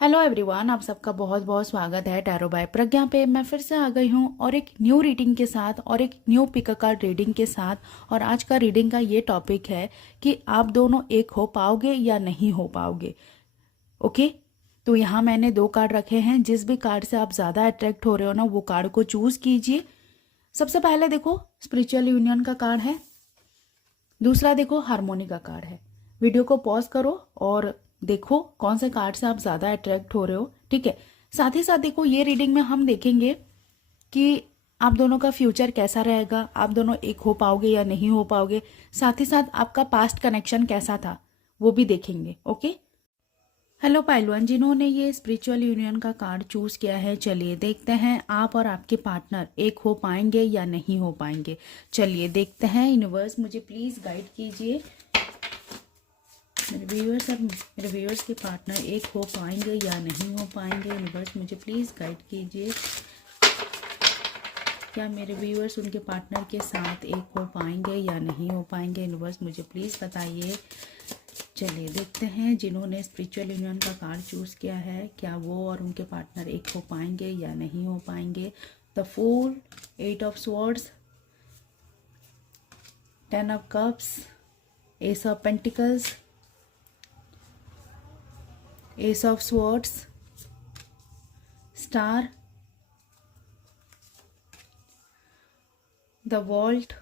Hello everyone, आप सबका बहुत बहुत स्वागत है टैरो बाय प्रज्ञा पे। मैं फिर से आ गई हूँ और एक न्यू रीडिंग के साथ और एक न्यू पिक कार्ड रीडिंग के साथ। और आज का रीडिंग का ये टॉपिक है कि आप दोनों एक हो पाओगे या नहीं हो पाओगे। ओके, तो यहाँ मैंने 2 कार्ड रखे हैं। जिस भी कार्ड से आप ज़्यादा अट्रैक्ट हो रहे हो ना, वो कार्ड को चूज़ कीजिए। सबसे पहले देखो स्पिरिचुअल यूनियन का कार्ड है, दूसरा देखो हारमोनी का कार्ड है। वीडियो को पॉज करो और देखो कौन से कार्ड से आप ज़्यादा अट्रैक्ट हो रहे हो। ठीक है, साथ ही साथ देखो ये रीडिंग में हम देखेंगे कि आप दोनों का फ्यूचर कैसा रहेगा, आप दोनों एक हो पाओगे या नहीं हो पाओगे। साथ ही साथ आपका पास्ट कनेक्शन कैसा था वो भी देखेंगे। ओके, हेलो पाइलवान, जिन्होंने ये स्पिरिचुअल यूनियन का कार्ड चूज किया है, चलिए देखते हैं आप और आपके पार्टनर एक हो पाएंगे या नहीं हो पाएंगे। चलिए देखते हैं। यूनिवर्स मुझे प्लीज़ गाइड कीजिए, मेरे व्यूअर्स और मेरे व्यूअर्स के पार्टनर एक हो पाएंगे या नहीं हो पाएंगे। यूनिवर्स मुझे प्लीज़ गाइड कीजिए, क्या मेरे व्यूअर्स उनके पार्टनर के साथ एक हो पाएंगे या नहीं हो पाएंगे। यूनिवर्स मुझे प्लीज़ बताइए। चलिए देखते हैं, जिन्होंने स्पिरिचुअल यूनियन का कार्ड चूज़ किया है, क्या वो और उनके पार्टनर एक हो पाएंगे या नहीं हो पाएंगे। The fool, 8 of swords, 10 of cups, ace of pentacles, ace of swords, star, the world,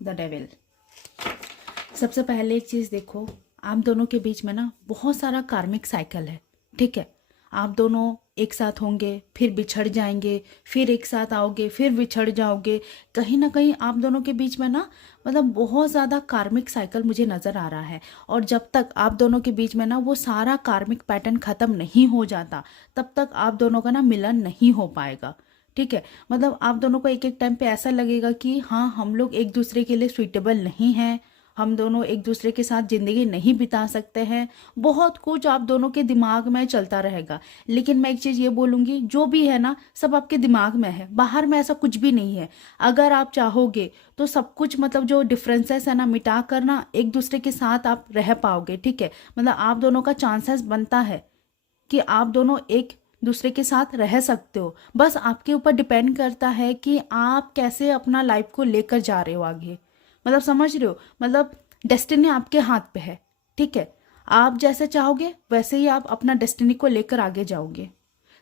the devil. सबसे पहले एक चीज़ देखो, आप दोनों के बीच में ना बहुत सारा कार्मिक साइकिल है। ठीक है, आप दोनों एक साथ होंगे, फिर बिछड़ जाएंगे, फिर एक साथ आओगे, फिर बिछड़ जाओगे। कहीं ना कहीं आप दोनों के बीच में ना मतलब बहुत ज़्यादा कार्मिक साइकिल मुझे नज़र आ रहा है। और जब तक आप दोनों के बीच में ना वो सारा कार्मिक पैटर्न ख़त्म नहीं हो जाता, तब तक आप दोनों का ना मिलन नहीं हो पाएगा। ठीक है, मतलब आप दोनों को एक एक टाइम पे ऐसा लगेगा कि हाँ, हम लोग एक दूसरे के लिए सुइटेबल नहीं हैं, हम दोनों एक दूसरे के साथ ज़िंदगी नहीं बिता सकते हैं। बहुत कुछ आप दोनों के दिमाग में चलता रहेगा। लेकिन मैं एक चीज़ ये बोलूँगी, जो भी है ना सब आपके दिमाग में है, बाहर में ऐसा कुछ भी नहीं है। अगर आप चाहोगे तो सब कुछ मतलब जो डिफरेंसेस है ना मिटा कर ना एक दूसरे के साथ आप रह पाओगे। ठीक है, मतलब आप दोनों का चांसेस बनता है कि आप दोनों एक दूसरे के साथ रह सकते हो। बस आपके ऊपर डिपेंड करता है कि आप कैसे अपना लाइफ को लेकर जा रहे हो आगे। मतलब समझ रहे हो, मतलब डेस्टिनी आपके हाथ पे है। ठीक है, आप जैसे चाहोगे वैसे ही आप अपना डेस्टिनी को लेकर आगे जाओगे।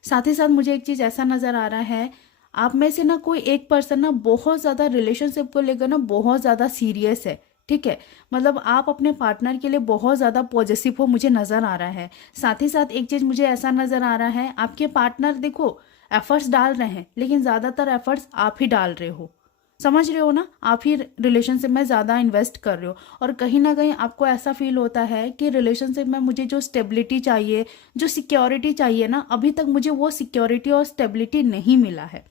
साथ ही साथ मुझे एक चीज़ ऐसा नज़र आ रहा है, आप में से ना कोई एक पर्सन ना बहुत ज़्यादा रिलेशनशिप को लेकर ना बहुत ज़्यादा सीरियस है। ठीक है, मतलब आप अपने पार्टनर के लिए बहुत ज़्यादा पॉजिटिव हो मुझे नज़र आ रहा है। साथ ही साथ एक चीज़ मुझे ऐसा नज़र आ रहा है, आपके पार्टनर देखो एफर्ट्स डाल रहे हैं, लेकिन ज़्यादातर एफर्ट्स आप ही डाल रहे हो। समझ रहे हो ना, आप ही रिलेशनशिप में ज़्यादा इन्वेस्ट कर रहे हो। और कहीं ना कहीं आपको ऐसा फील होता है कि रिलेशनशिप में मुझे जो स्टेबिलिटी चाहिए, जो सिक्योरिटी चाहिए ना, अभी तक मुझे वो सिक्योरिटी और स्टेबिलिटी नहीं मिला है।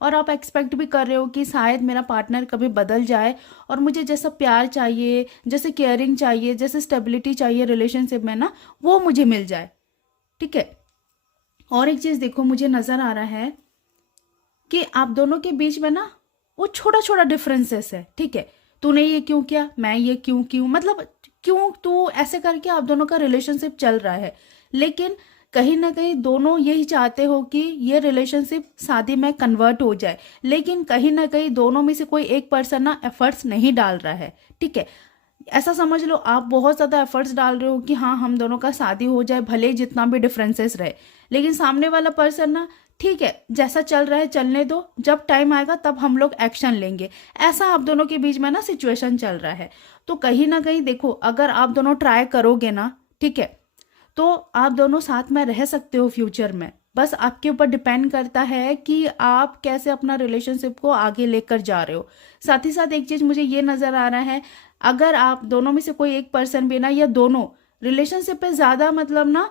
और आप एक्सपेक्ट भी कर रहे हो कि शायद मेरा पार्टनर कभी बदल जाए और मुझे जैसा प्यार चाहिए, जैसे केयरिंग चाहिए, जैसे स्टेबिलिटी चाहिए रिलेशनशिप में ना, वो मुझे मिल जाए। ठीक है, और एक चीज़ देखो मुझे नज़र आ रहा है कि आप दोनों के बीच में ना वो छोटा छोटा डिफरेंसेस है। ठीक है, तूने ये क्यों किया, मैं ये क्यों क्यों, मतलब क्यों तू ऐसे करके आप दोनों का रिलेशनशिप चल रहा है। लेकिन कहीं ना कहीं दोनों यही चाहते हो कि ये रिलेशनशिप शादी में कन्वर्ट हो जाए, लेकिन कहीं ना कहीं दोनों में से कोई एक पर्सन ना एफर्ट्स नहीं डाल रहा है। ठीक है, ऐसा समझ लो आप बहुत ज़्यादा एफर्ट्स डाल रहे हो कि हाँ हम दोनों का शादी हो जाए, भले ही जितना भी डिफरेंसेस रहे। लेकिन सामने वाला पर्सन ना, ठीक है जैसा चल रहा है चलने दो, जब टाइम आएगा तब हम लोग एक्शन लेंगे, ऐसा आप दोनों के बीच में ना सिचुएशन चल रहा है। तो कहीं ना कहीं देखो, अगर आप दोनों ट्राई करोगे ना, ठीक है, तो आप दोनों साथ में रह सकते हो फ्यूचर में। बस आपके ऊपर डिपेंड करता है कि आप कैसे अपना रिलेशनशिप को आगे लेकर जा रहे हो। साथ ही साथ एक चीज़ मुझे ये नज़र आ रहा है, अगर आप दोनों में से कोई एक पर्सन भी ना, या दोनों रिलेशनशिप पे ज़्यादा मतलब ना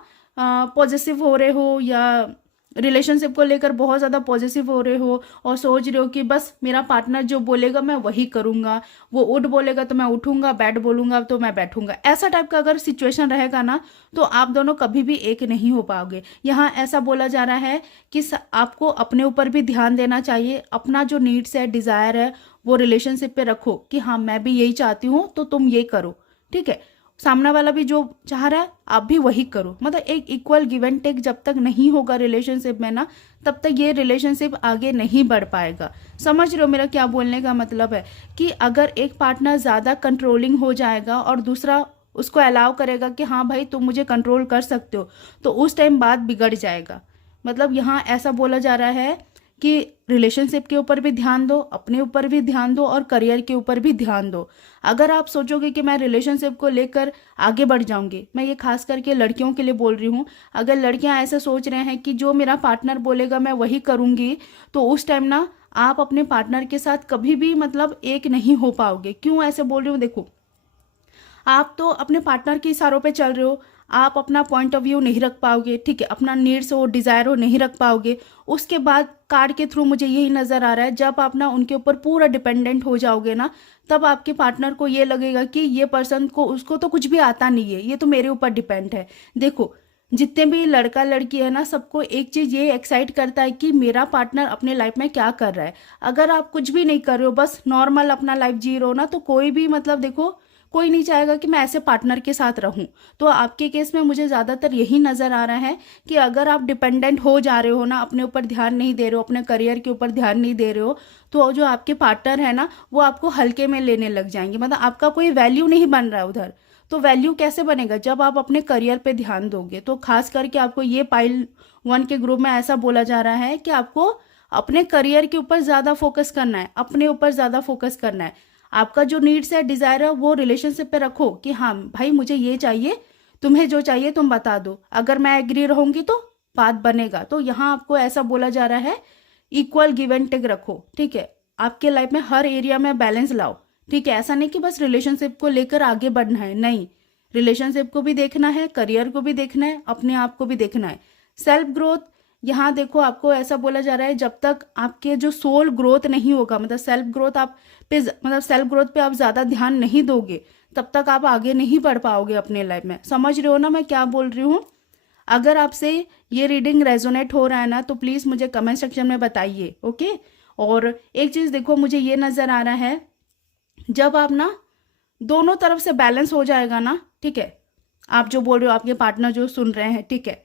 पॉजिटिव हो रहे हो, या रिलेशनशिप को लेकर बहुत ज़्यादा पॉजिटिव हो रहे हो और सोच रहे हो कि बस मेरा पार्टनर जो बोलेगा मैं वही करूँगा, वो उठ बोलेगा तो मैं उठूँगा, बैठ बोलूँगा तो मैं बैठूँगा, ऐसा टाइप का अगर सिचुएशन रहेगा ना, तो आप दोनों कभी भी एक नहीं हो पाओगे। यहाँ ऐसा बोला जा रहा है कि आपको अपने ऊपर भी ध्यान देना चाहिए, अपना जो नीड्स है, डिज़ायर है, वो रिलेशनशिप पे रखो कि हाँ मैं भी यही चाहती हूँ तो तुम ये करो। ठीक है, सामने वाला भी जो चाह रहा है आप भी वही करो। मतलब एक इक्वल गिव एंड टेक जब तक नहीं होगा रिलेशनशिप में ना, तब तक ये रिलेशनशिप आगे नहीं बढ़ पाएगा। समझ रहे हो मेरा क्या बोलने का मतलब है? कि अगर एक पार्टनर ज़्यादा कंट्रोलिंग हो जाएगा और दूसरा उसको अलाउ करेगा कि हाँ भाई तुम मुझे कंट्रोल कर सकते हो, तो उस टाइम बात बिगड़ जाएगा। मतलब यहाँ ऐसा बोला जा रहा है कि रिलेशनशिप के ऊपर भी ध्यान दो, अपने ऊपर भी ध्यान दो और करियर के ऊपर भी ध्यान दो। अगर आप सोचोगे कि मैं रिलेशनशिप को लेकर आगे बढ़ जाऊंगी, मैं ये खास करके लड़कियों के लिए बोल रही हूँ, अगर लड़कियां ऐसा सोच रहे हैं कि जो मेरा पार्टनर बोलेगा मैं वही करूँगी, तो उस टाइम ना आप अपने पार्टनर के साथ कभी भी मतलब एक नहीं हो पाओगे। क्यों ऐसे बोल रही हूँ? देखो, आप तो अपने पार्टनर के इशारों पे चल रहे हो, आप अपना पॉइंट ऑफ व्यू नहीं रख पाओगे, ठीक है, अपना नीड्स हो डिज़ायर हो नहीं रख पाओगे। उसके बाद कार्ड के थ्रू मुझे यही नज़र आ रहा है, जब आप ना उनके ऊपर पूरा डिपेंडेंट हो जाओगे ना, तब आपके पार्टनर को ये लगेगा कि ये पर्सन को, उसको तो कुछ भी आता नहीं है, ये तो मेरे ऊपर डिपेंड है। देखो, जितने भी लड़का लड़की है ना, सबको एक चीज़ ये एक्साइट करता है कि मेरा पार्टनर अपने लाइफ में क्या कर रहा है। अगर आप कुछ भी नहीं कर रहे हो, बस नॉर्मल अपना लाइफ जी रहे हो ना, तो कोई भी मतलब देखो, कोई नहीं चाहेगा कि मैं ऐसे पार्टनर के साथ रहूं। तो आपके केस में मुझे ज़्यादातर यही नज़र आ रहा है कि अगर आप डिपेंडेंट हो जा रहे हो ना, अपने ऊपर ध्यान नहीं दे रहे हो, अपने करियर के ऊपर ध्यान नहीं दे रहे हो, तो जो आपके पार्टनर है ना, वो आपको हल्के में लेने लग जाएंगे। मतलब आपका कोई वैल्यू नहीं बन रहा है उधर। तो वैल्यू कैसे बनेगा? जब आप अपने करियर पे ध्यान दोगे। तो खास करके आपको ये पाइल 1 के ग्रुप में ऐसा बोला जा रहा है कि आपको अपने करियर के ऊपर ज़्यादा फोकस करना है, अपने ऊपर ज़्यादा फोकस करना है। आपका जो नीड्स है, डिज़ायर है, वो रिलेशनशिप पे रखो कि हाँ भाई मुझे ये चाहिए, तुम्हें जो चाहिए तुम बता दो, अगर मैं एग्री रहूंगी तो बात बनेगा। तो यहाँ आपको ऐसा बोला जा रहा है, इक्वल गिव एंड टेक रखो, ठीक है। आपके लाइफ में हर एरिया में बैलेंस लाओ, ठीक है। ऐसा नहीं कि बस रिलेशनशिप को लेकर आगे बढ़ना है, नहीं, रिलेशनशिप को भी देखना है, करियर को भी देखना है, अपने आप को भी देखना है। सेल्फ ग्रोथ, यहाँ देखो आपको ऐसा बोला जा रहा है, जब तक आपके जो सोल ग्रोथ नहीं होगा, मतलब सेल्फ ग्रोथ आप पे, मतलब सेल्फ ग्रोथ पे आप ज़्यादा ध्यान नहीं दोगे, तब तक आप आगे नहीं बढ़ पाओगे अपने लाइफ में। समझ रहे हो ना मैं क्या बोल रही हूँ? अगर आपसे ये रीडिंग रेजोनेट हो रहा है ना, तो प्लीज़ मुझे कमेंट सेक्शन में बताइए, ओके। और एक चीज़ देखो, मुझे ये नज़र आ रहा है, जब आप ना दोनों तरफ से बैलेंस हो जाएगा ना, ठीक है, आप जो बोल रहे हो, आपके पार्टनर जो सुन रहे हैं, ठीक है,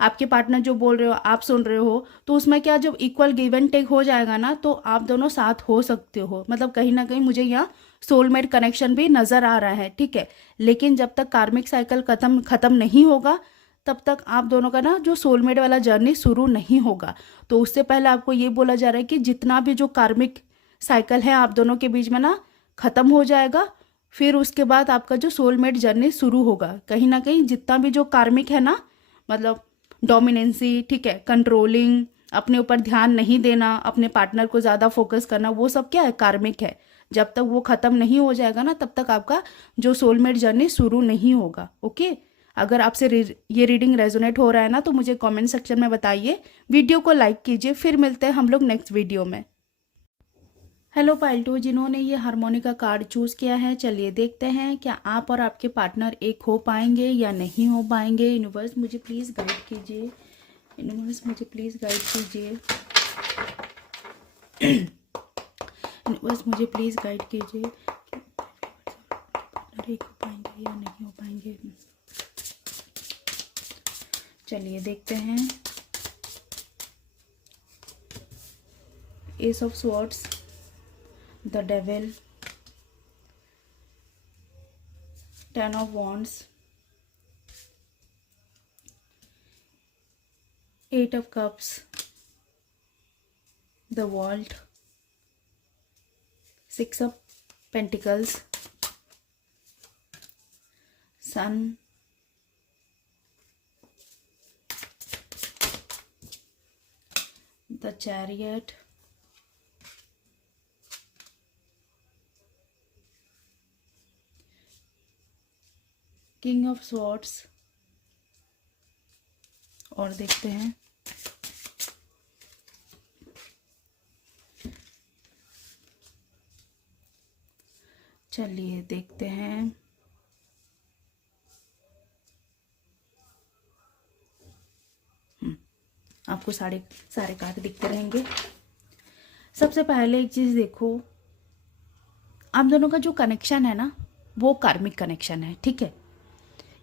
आपके पार्टनर जो बोल रहे हो आप सुन रहे हो, तो उसमें क्या, जब इक्वल गिव एंड टेक हो जाएगा ना, तो आप दोनों साथ हो सकते हो। मतलब कहीं ना कहीं मुझे यहाँ सोलमेट कनेक्शन भी नज़र आ रहा है, ठीक है। लेकिन जब तक कार्मिक साइकिल खत्म नहीं होगा, तब तक आप दोनों का ना जो सोलमेट वाला जर्नी शुरू नहीं होगा। तो उससे पहले आपको ये बोला जा रहा है कि जितना भी जो कार्मिक साइकिल है आप दोनों के बीच में ना, ख़त्म हो जाएगा। फिर उसके बाद आपका जो सोलमेट जर्नी शुरू होगा। कहीं ना कहीं जितना भी जो कार्मिक है ना, मतलब डोमिनेंसी, ठीक है, कंट्रोलिंग, अपने ऊपर ध्यान नहीं देना, अपने पार्टनर को ज़्यादा फोकस करना, वो सब क्या है, कार्मिक है। जब तक वो ख़त्म नहीं हो जाएगा ना, तब तक आपका जो सोलमेट जर्नी शुरू नहीं होगा, ओके। अगर आपसे ये रीडिंग रेजोनेट हो रहा है ना, तो मुझे कमेंट सेक्शन में बताइए, वीडियो को लाइक कीजिए। फिर मिलते हैं हम लोग नेक्स्ट वीडियो में। हेलो पाइल 2, जिन्होंने ये हार्मोनिका कार्ड चूज़ किया है, चलिए देखते हैं क्या आप और आपके पार्टनर एक हो पाएंगे या नहीं हो पाएंगे। यूनिवर्स मुझे प्लीज़ गाइड कीजिए, यूनिवर्स मुझे प्लीज़ गाइड कीजिए, यूनिवर्स मुझे प्लीज़ गाइड कीजिए कि पार्टनर एक हो पाएंगे या नहीं हो पाएंगे। चलिए देखते हैं। S of swords, the devil, 10 of wands, 8 of cups, the world, 6 of pentacles, sun, the chariot, king of swords. और देखते हैं चलिए देखते हैं। आपको सारे कार्ड दिखते रहेंगे। सबसे पहले एक चीज देखो, आप दोनों का जो कनेक्शन है ना, वो कार्मिक कनेक्शन है, ठीक है।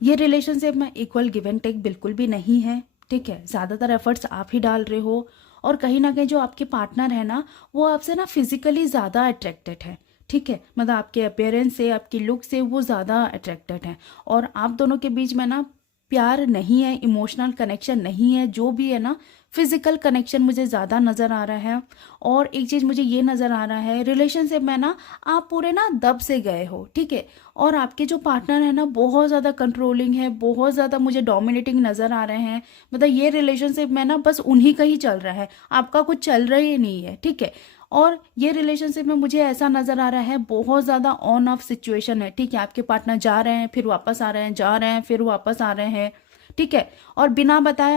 ये रिलेशनशिप में इक्वल गिव एंड टेक बिल्कुल भी नहीं है, ठीक है। ज़्यादातर एफर्ट्स आप ही डाल रहे हो, और कहीं ना कहीं जो आपके पार्टनर है ना, वो आपसे ना फिजिकली ज़्यादा अट्रैक्टेड है, ठीक है। मतलब आपके अपीयरेंस से, आपकी लुक से वो ज़्यादा अट्रैक्टेड है, और आप दोनों के बीच में ना प्यार नहीं है, इमोशनल कनेक्शन नहीं है, जो भी है ना फिजिकल कनेक्शन मुझे ज़्यादा नज़र आ रहा है। और एक चीज़ मुझे ये नज़र आ रहा है, रिलेशनशिप में ना आप पूरे ना दब से गए हो, ठीक है। और आपके जो पार्टनर है ना बहुत ज़्यादा कंट्रोलिंग है, बहुत ज़्यादा मुझे डोमिनेटिंग नज़र आ रहे हैं। मतलब ये रिलेशनशिप में ना बस उन्हीं का ही चल रहा है, आपका कुछ चल रहा ही नहीं है, ठीक है। और ये रिलेशनशिप में मुझे ऐसा नज़र आ रहा है बहुत ज़्यादा ऑन ऑफ सिचुएशन है, ठीक है। आपके पार्टनर जा रहे हैं फिर वापस आ रहे हैं, जा रहे हैं फिर वापस आ रहे हैं, ठीक है। और बिना बताए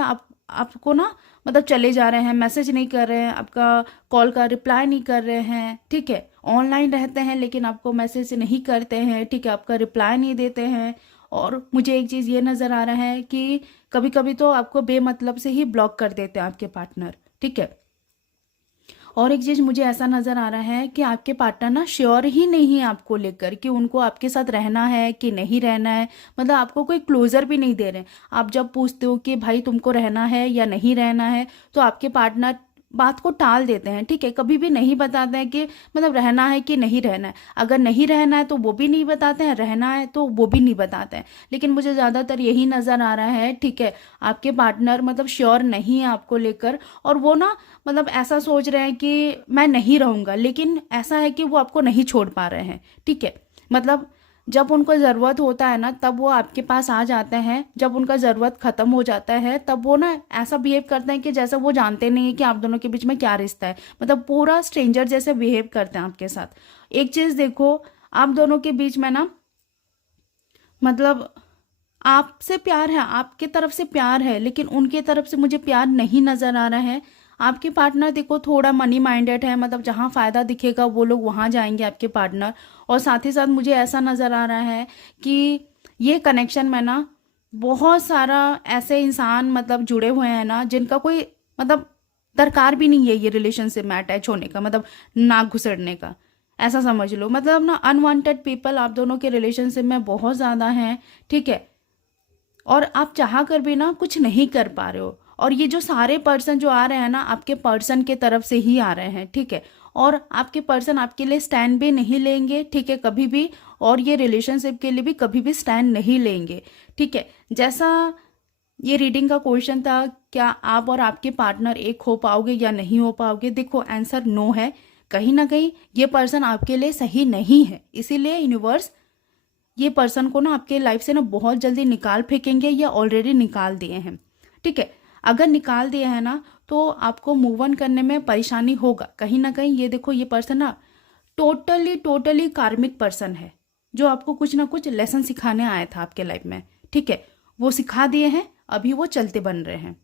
आपको ना मतलब चले जा रहे हैं, मैसेज नहीं कर रहे हैं, आपका कॉल का रिप्लाई नहीं कर रहे हैं, ठीक है। ऑनलाइन रहते हैं लेकिन आपको मैसेज नहीं करते हैं, ठीक है, आपका रिप्लाई नहीं देते हैं। और मुझे एक चीज़ ये नज़र आ रहा है कि कभी कभी तो आपको बेमतलब से ही ब्लॉक कर देते हैं आपके पार्टनर, ठीक है। और एक चीज़ मुझे ऐसा नज़र आ रहा है कि आपके पार्टनर ना श्योर ही नहीं है आपको लेकर कि उनको आपके साथ रहना है कि नहीं रहना है। मतलब आपको कोई क्लोजर भी नहीं दे रहे हैं। आप जब पूछते हो कि भाई तुमको रहना है या नहीं रहना है, तो आपके पार्टनर बात को टाल देते हैं, ठीक है। कभी भी नहीं बताते हैं कि मतलब रहना है कि नहीं रहना है। अगर नहीं रहना है तो वो भी नहीं बताते हैं, रहना है तो वो भी नहीं बताते हैं। लेकिन मुझे ज़्यादातर यही नज़र आ रहा है, ठीक है, आपके पार्टनर मतलब श्योर नहीं है आपको लेकर, और वो ना मतलब ऐसा सोच रहे हैं कि मैं नहीं रहूँगा, लेकिन ऐसा है कि वो आपको नहीं छोड़ पा रहे हैं, ठीक है। मतलब जब उनको ज़रूरत होता है ना तब वो आपके पास आ जाते हैं, जब उनका ज़रूरत ख़त्म हो जाता है तब वो ना ऐसा बिहेव करते हैं कि जैसे वो जानते नहीं है कि आप दोनों के बीच में क्या रिश्ता है। मतलब पूरा स्ट्रेंजर जैसे बिहेव करते हैं आपके साथ। एक चीज़ देखो, आप दोनों के बीच में ना मतलब आपसे प्यार है, आपके तरफ से प्यार है, लेकिन उनके तरफ से मुझे प्यार नहीं नज़र आ रहा है। आपके पार्टनर देखो थोड़ा मनी माइंडेड है, मतलब जहाँ फ़ायदा दिखेगा वो लोग वहाँ जाएंगे आपके पार्टनर। और साथ ही साथ मुझे ऐसा नज़र आ रहा है कि ये कनेक्शन में ना बहुत सारा ऐसे इंसान मतलब जुड़े हुए हैं ना जिनका कोई मतलब दरकार भी नहीं है ये रिलेशनशिप में अटैच होने का, मतलब नाक घुसड़ने का, ऐसा समझ लो। मतलब ना अनवांटेड पीपल आप दोनों के रिलेशनशिप में बहुत ज़्यादा हैं, ठीक है। और आप चाह कर भी ना कुछ नहीं कर पा रहे हो। और ये जो सारे पर्सन जो आ रहे हैं ना आपके पर्सन के तरफ से ही आ रहे हैं, ठीक है। और आपके पर्सन आपके लिए स्टैंड भी नहीं लेंगे, ठीक है, कभी भी। और ये रिलेशनशिप के लिए भी कभी भी स्टैंड नहीं लेंगे, ठीक है। जैसा ये रीडिंग का क्वेश्चन था, क्या आप और आपके पार्टनर एक हो पाओगे या नहीं हो पाओगे, देखो आंसर नो है। कहीं ना कहीं ये पर्सन आपके लिए सही नहीं है, इसीलिए यूनिवर्स ये पर्सन को ना आपके लाइफ से ना बहुत जल्दी निकाल फेंकेंगे या ऑलरेडी निकाल दिए हैं, ठीक है। अगर निकाल दिए हैं ना तो आपको मूव ऑन करने में परेशानी होगा कहीं ना कहीं। ये देखो ये पर्सन ना टोटली टोटली कार्मिक पर्सन है, जो आपको कुछ ना कुछ लेसन सिखाने आया था आपके लाइफ में, ठीक है। वो सिखा दिए हैं, अभी वो चलते बन रहे हैं।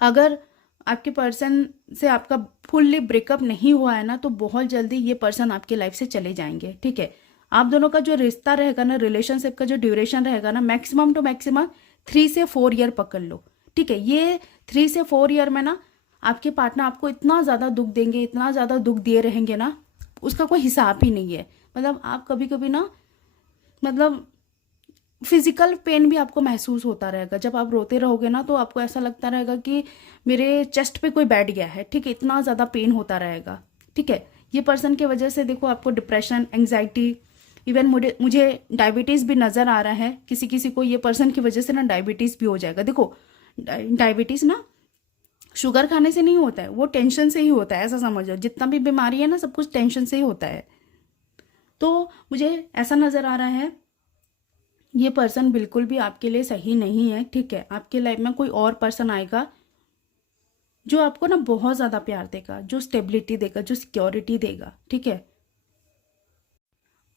अगर आपके पर्सन से आपका फुल्ली ब्रेकअप नहीं हुआ है ना तो बहुत जल्दी ये पर्सन आपके लाइफ से चले जाएंगे, ठीक है। आप दोनों का जो रिश्ता रहेगा ना, रिलेशनशिप का जो ड्यूरेशन रहेगा ना, मैक्सिमम टू मैक्सिमम 3 से 4 ईयर पकड़ लो, ठीक है। ये 3 से 4 ईयर में ना आपके पार्टनर आपको इतना ज़्यादा दुख देंगे, इतना ज़्यादा दुख दिए रहेंगे ना, उसका कोई हिसाब ही नहीं है। मतलब आप कभी कभी ना मतलब फिजिकल पेन भी आपको महसूस होता रहेगा। जब आप रोते रहोगे ना तो आपको ऐसा लगता रहेगा कि मेरे चेस्ट पे कोई बैठ गया है, ठीक है, इतना ज़्यादा पेन होता रहेगा, ठीक है। ये पर्सन की वजह से देखो आपको डिप्रेशन, एंग्जाइटी, इवन मुझे डायबिटीज़ भी नज़र आ रहा है। किसी किसी को ये पर्सन की वजह से ना डायबिटीज़ भी हो जाएगा। देखो डायबिटीज़ ना शुगर खाने से नहीं होता है, वो टेंशन से ही होता है, ऐसा समझो। जितना भी बीमारी है ना सब कुछ टेंशन से ही होता है। तो मुझे ऐसा नज़र आ रहा है ये पर्सन बिल्कुल भी आपके लिए सही नहीं है, ठीक है। आपके लाइफ में कोई और पर्सन आएगा जो आपको ना बहुत ज़्यादा प्यार देगा, जो स्टेबिलिटी देगा, जो सिक्योरिटी देगा, ठीक है।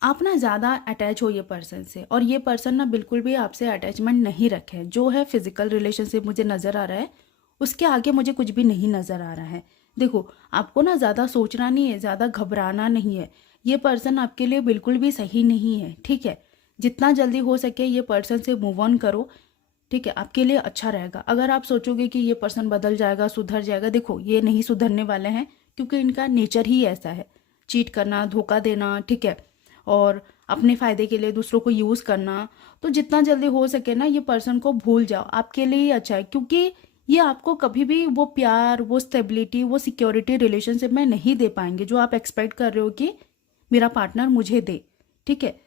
आप ना ज़्यादा अटैच हो ये पर्सन से, और ये पर्सन ना बिल्कुल भी आपसे अटैचमेंट नहीं रखे। जो है फिजिकल रिलेशनशिप मुझे नज़र आ रहा है, उसके आगे मुझे कुछ भी नहीं नज़र आ रहा है। देखो आपको ना ज़्यादा सोचना नहीं है, ज़्यादा घबराना नहीं है। ये पर्सन आपके लिए बिल्कुल भी सही नहीं है, ठीक है। जितना जल्दी हो सके ये पर्सन से मूव ऑन करो, ठीक है, आपके लिए अच्छा रहेगा। अगर आप सोचोगे कि ये पर्सन बदल जाएगा, सुधर जाएगा, देखो ये नहीं सुधरने वाले हैं, क्योंकि इनका नेचर ही ऐसा है, चीट करना, धोखा देना, ठीक है। और अपने फ़ायदे के लिए दूसरों को यूज़ करना। तो जितना जल्दी हो सके ना ये पर्सन को भूल जाओ, आपके लिए ही अच्छा है, क्योंकि ये आपको कभी भी वो प्यार, वो स्टेबिलिटी, वो सिक्योरिटी रिलेशनशिप में नहीं दे पाएंगे जो आप एक्सपेक्ट कर रहे हो कि मेरा पार्टनर मुझे दे। ठीक है।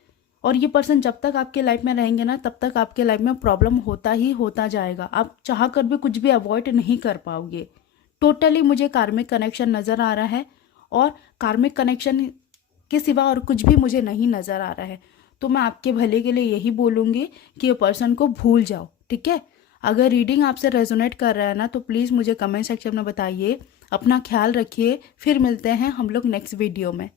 और ये पर्सन जब तक आपके लाइफ में रहेंगे ना तब तक आपके लाइफ में प्रॉब्लम होता ही होता जाएगा, आप चाह कर भी कुछ भी अवॉइड नहीं कर पाओगे। टोटली मुझे कार्मिक कनेक्शन नज़र आ रहा है, और कार्मिक कनेक्शन के सिवा और कुछ भी मुझे नहीं नज़र आ रहा है। तो मैं आपके भले के लिए यही बोलूँगी कि ये पर्सन को भूल जाओ। ठीक है। अगर रीडिंग आपसे रेजोनेट कर रहा है ना तो प्लीज़ मुझे कमेंट सेक्शन में बताइए। अपना ख्याल रखिए, फिर मिलते हैं हम लोग नेक्स्ट वीडियो में।